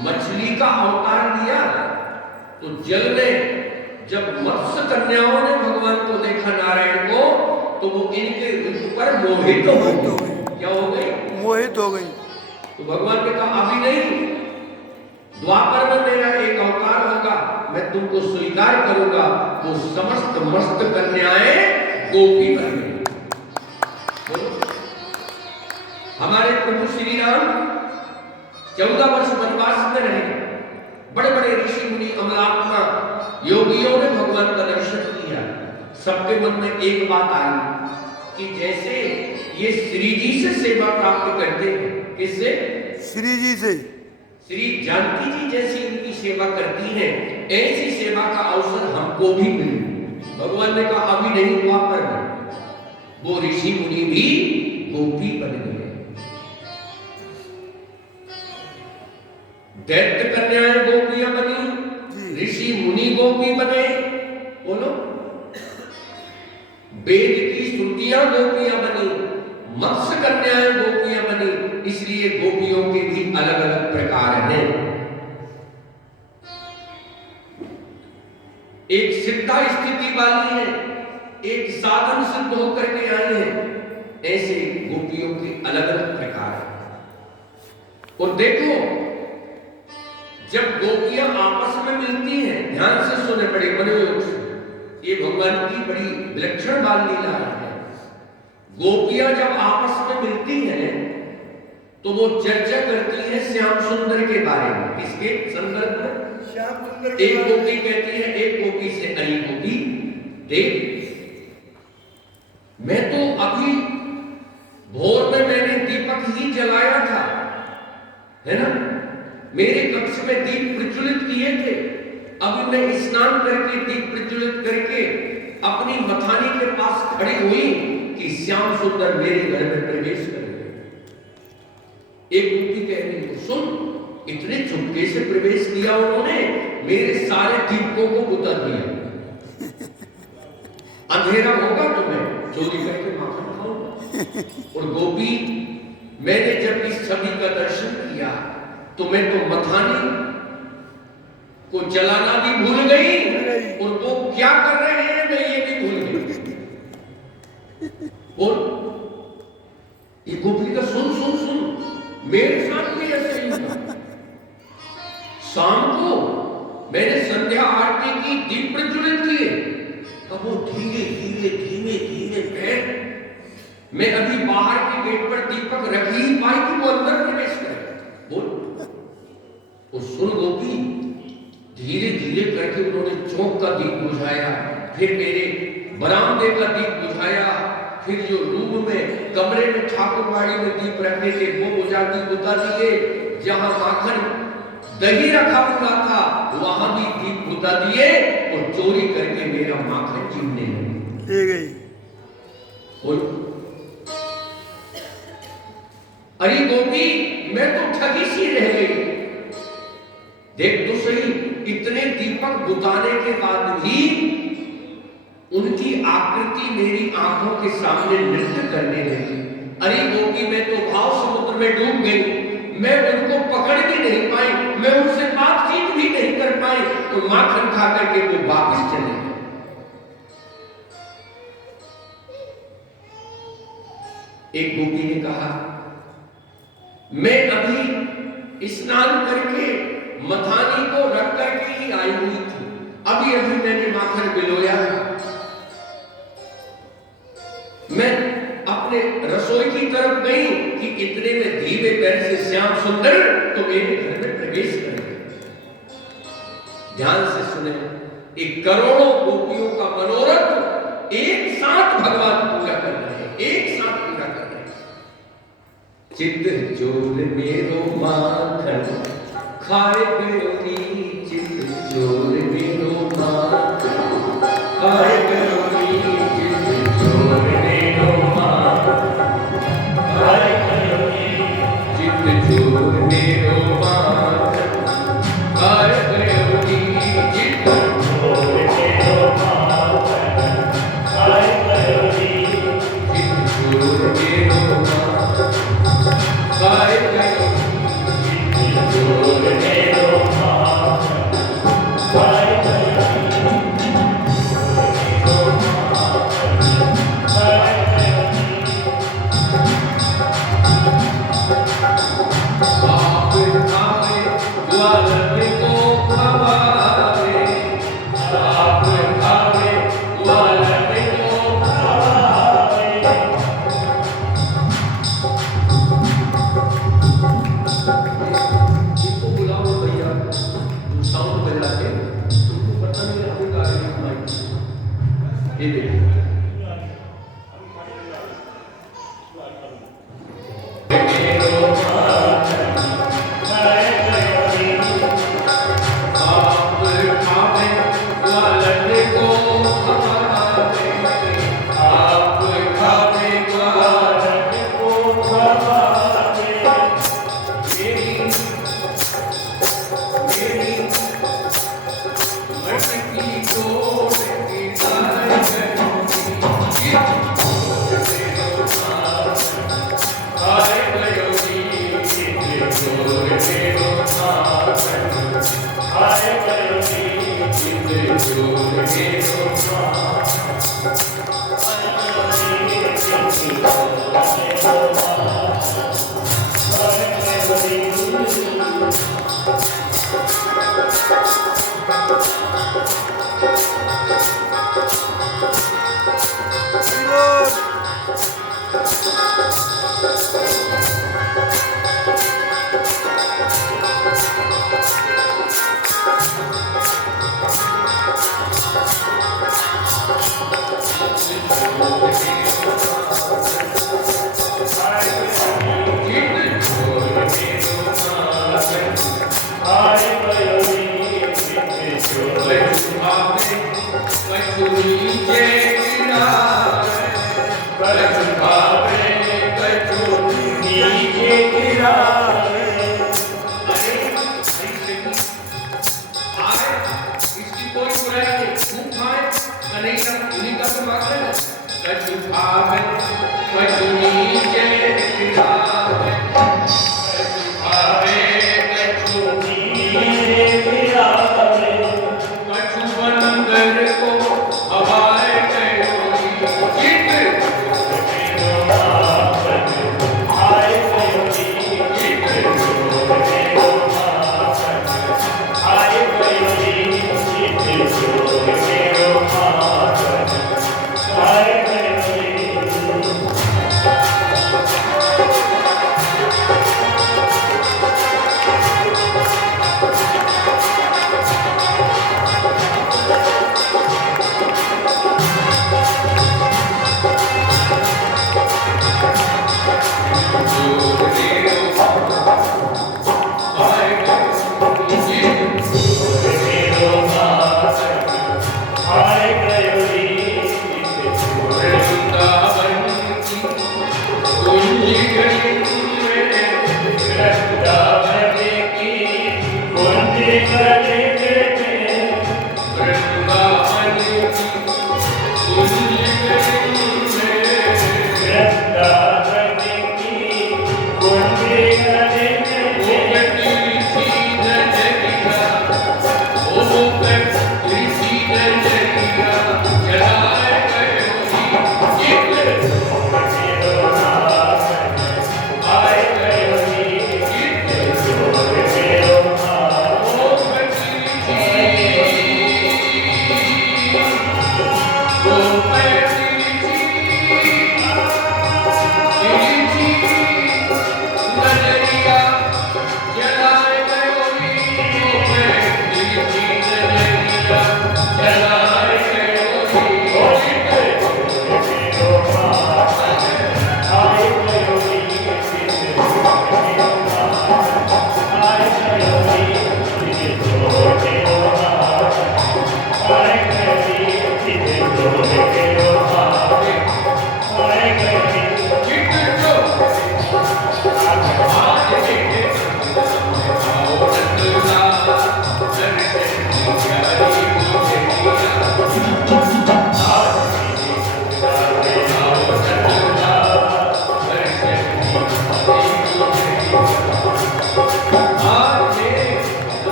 मछली का अवतार लिया तो जल में जब मत्स्य कन्याओं ने भगवान को देखा नारायण को, तो वो इनके रूप पर मोहित हो गई। क्या हो गई? मोहित हो गई। तो भगवान ने कहा अभी नहीं, द्वापर में मेरा एक अवतार होगा, मैं तुमको स्वीकार करूंगा। वो समस्त मस्त कन्याएं गोपी बन गई। हमारे प्रभु श्री राम 14 वर्ष वनवास में रहे। बड़े बड़े ऋषि मुनि अमलात्मा योगियों ने भगवान का दर्शन किया। सबके मन में एक बात आई कि जैसे ये श्री जी से सेवा प्राप्त करते हैं, किससे? श्री जी से। श्री जानकी जी जैसी इनकी सेवा करती है, ऐसी सेवा का अवसर हमको भी मिले। भगवान ने कहा अभी नहीं, द्वापर में वो ऋषि मुनि भी गोपी बन गए। दैत्य कन्याएं गोपियां बनी, ऋषि मुनि गोपी बने। बोलो, वेद की श्रुतियां गोपियां बनी, मत्स्य कन्याएं गोपियां बनी। इसलिए गोपियों के भी अलग अलग प्रकार हैं। एक सिद्धा स्थिति वाली है, एक साधन सिद्ध होकर के आई है। ऐसे गोपियों के अलग अलग प्रकार हैं। और देखो, जब गोपियां आपस में मिलती हैं, ध्यान से सुने बड़े मनोयोग से, ये भगवान की बड़ी विलक्षण बाल लीला है। गोपियां जब आपस में मिलती हैं तो वो चर्चा करती है श्याम सुंदर के बारे में। किसके संदर्भ में? श्याम सुंदर। एक गोपी कहती है एक गोपी से, अरे गोपी देख, मैं तो अभी भोर में मैंने दीपक ही जलाया था, है ना, मेरे कक्ष में दीप प्रज्वलित किए थे। अभी मैं स्नान करके दीप प्रज्वलित करके अपनी मथानी के पास खड़ी हुई कि श्याम सुंदर मेरे घर में प्रवेश कर गए। एक गोपी कह रही है, सुन, इतने चुपके से प्रवेश किया उन्होंने, मेरे सारे दीपकों को बुता दिया। अंधेरा होगा तो मैं चोरी करके माखन खाऊंगा। और गोपी, मैंने जब इस छवि का दर्शन किया तो मैं तो मथानी को जलाना भी भूल गई, और वो क्या कर रहे हैं मैं ये भी भूल गई। और ये गोपी का सुन सुन सुन, मेरे साथ भी ऐसे ही हुआ। शाम को मैंने संध्या आरती की, दीप प्रज्वलित किए, तब वो धीरे धीरे धीमे धीमे बैठ, मैं अभी बाहर के गेट पर दीपक रख ही पाई कि वो अंदर प्रवेश करे। बोल, वो सुन गोपी, धीरे धीरे करके उन्होंने चौक का दीप बुझाया, फिर मेरे बरामदे का दीप बुझाया, फिर जो रूम में कमरे में ठाकुरवाड़ी में दीप रखने थे वो बुझा दिए, जहां माखन दही रखा हुआ था वहां भी दीप बुझा दिए, और चोरी करके मेरा माखन छीनने लगे। बोलो, अरे गोपी, मैं तो ठगी सी रह गई। देख तो सही, इतने दीपक बुताने के बाद भी उनकी आकृति मेरी आंखों के सामने नृत्य करने लगी। अरे गोपी, मैं तो भाव समुद्र में डूब गई, मैं उनको पकड़ भी नहीं पाई, मैं उनसे बातचीत भी नहीं कर पाई, तो माखन खा करके वो वापस चले गए। एक गोपी ने कहा, मैं अभी स्नान करके मथानी को रख करके ही आई हुई थी, अभी अभी मैंने माखन पिलोया। मैं अपने रसोई की तरफ गई कि इतने में धीमे पैर से श्याम सुंदर तो मेरे घर में प्रवेश कर गए। ध्यान से सुने, एक करोड़ों गोपियों का मनोरथ एक साथ भगवान पूरा कर रहे हैं, एक साथ पूरा कर रहे हैं। चित चोर मेरो माखन खाए गयोनी, चित चोर मेरो माखन खाए गयोनी, चित चोर मेरो माखन खाए गयोनी, चित चोर मेरो माखन खाए गयोनी, चित चोर मेरो माखन खाए गयोनी, चित चोर मेरो माखन खाए गयोनी, चित चोर मेरो इनको बुलाओ भैया जो साउंड बजाते तुमको पता नहीं हम गा रहे हैं भाई। ये देखो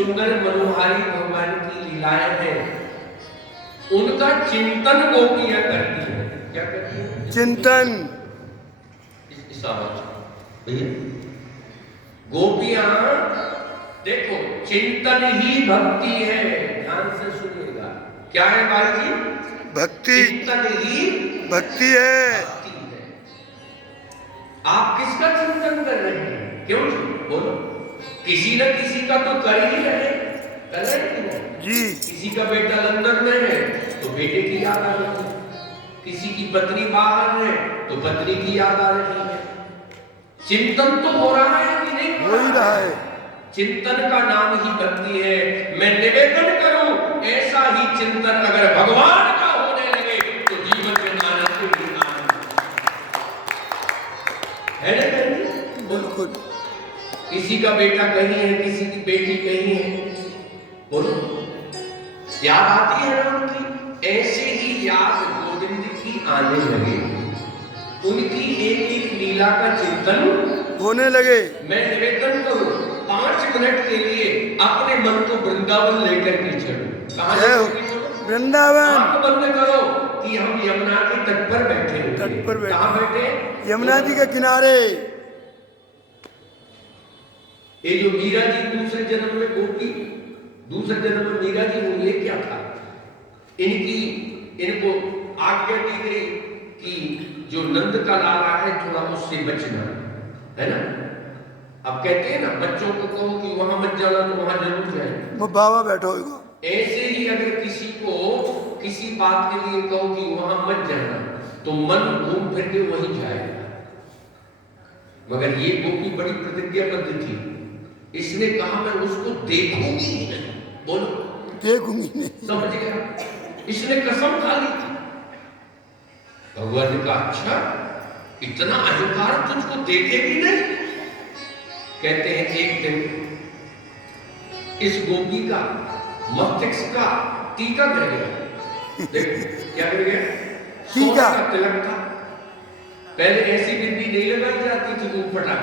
सुंदर मनोहारी भगवान की लीलाएं हैं, उनका चिंतन गोपियां करती हैं। क्या करती हैं? चिंतन। इस आवाज भैया, गोपियां देखो, चिंतन ही भक्ति है। ध्यान से सुनिएगा, क्या है भाई जी? भक्ति। चिंतन ही भक्ति है। भक्ति है। आप किसका चिंतन कर रहे हैं? क्यों जी? बोलो। किसी न किसी का तो कर ही रहे, कर रहे कि नहीं? जी। किसी का बेटा लंदन में है तो बेटे की याद आ रही है, किसी की पत्नी बाहर है तो पत्नी की याद आ रही है। चिंतन तो हो रहा है कि नहीं हो ही रहा है। चिंतन का नाम ही भक्ति है। मैं निवेदन करूं, ऐसा ही चिंतन अगर भगवान का होने लगे तो जीवन में आनंद ही आनंद है ना? कहीं बिल्कुल। किसी का बेटा कहीं है, किसी की बेटी कहीं है, बोलो याद आती है ना उनकी। ऐसे ही याद गोविंद की आने लगे, उनकी एक एक लीला का चिंतन होने लगे। मैं निवेदन करूं, 5 मिनट के लिए अपने मन को वृंदावन लेकर के चलो। कहां लेकर चलो? वृंदावन। आंख बंद करो कि हम यमुना के तट पर बैठे हुए। तट पर बैठे। कहां बैठे? यमुना जी के किनारे। ये जो मीरा जी दूसरे जन्म में गोपी, दूसरे जन्म में मीरा जी हुई, ये क्या था? इनको आज्ञा दी गई कि जो नंद का लाला है थोड़ा उससे बचना, है ना? अब कहते हैं ना, बच्चों को कहो कि वहां मत जाना तो वहां जरूर जाए। वो बाबा बैठा होगा। ऐसे ही अगर किसी को किसी बात के लिए कहो कि वहां मत जाना तो मन घूम फिर के वहीं जाएगा। मगर ये गोपी बड़ी प्रतिज्ञाबद्ध थी, इसने कहा मैं उसको देखूंगी ही नहीं। बोलो, देखूंगी नहीं। समझ गया? इसने कसम खा ली थी। भगवान ने कहा अच्छा, इतना अहंकार तुझको देखेगी नहीं? कहते हैं एक दिन इस गोपी का मस्तिष्क का टीका गिर गया। देखो क्या गिर गया? टीका। सोने का तिलक था। पहले ऐसी बिंदी नहीं लगाई जाती थी ऊपटा,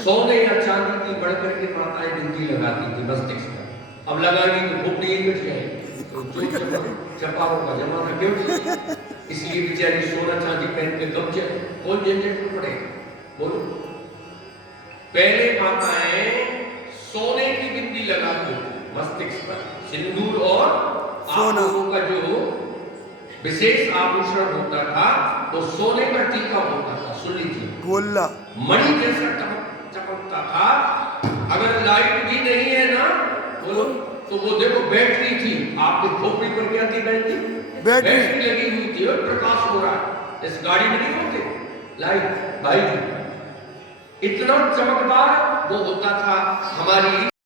सोने या चांदी की बढ़कर के माताएं बिंदी लगाती थी मस्तिष्क पर। अब लगाएगी तो खोपड़ी कट जाएगी। चपारों का जमाना क्यों? इसलिए बेचारी सोना चांदी पहन के कब चले, कौन झंझट में पड़े? बोलो। पहले माताएं सोने की बिंदी लगाती थी मस्तिष्क पर, सिंदूर और सोना का जो विशेष आभूषण होता था वो सोने का टीका होता था। सुन लीजिए, बोला मणि जैसा चमकता था। अगर लाइट भी नहीं है ना बोलो तो वो देखो बैटरी थी आपकी खोपड़ी पर, क्या थी? बैटरी लगी हुई थी और प्रकाश हो रहा है। इस गाड़ी में नहीं होते लाइट भाई, इतना चमकदार वो होता था। हमारी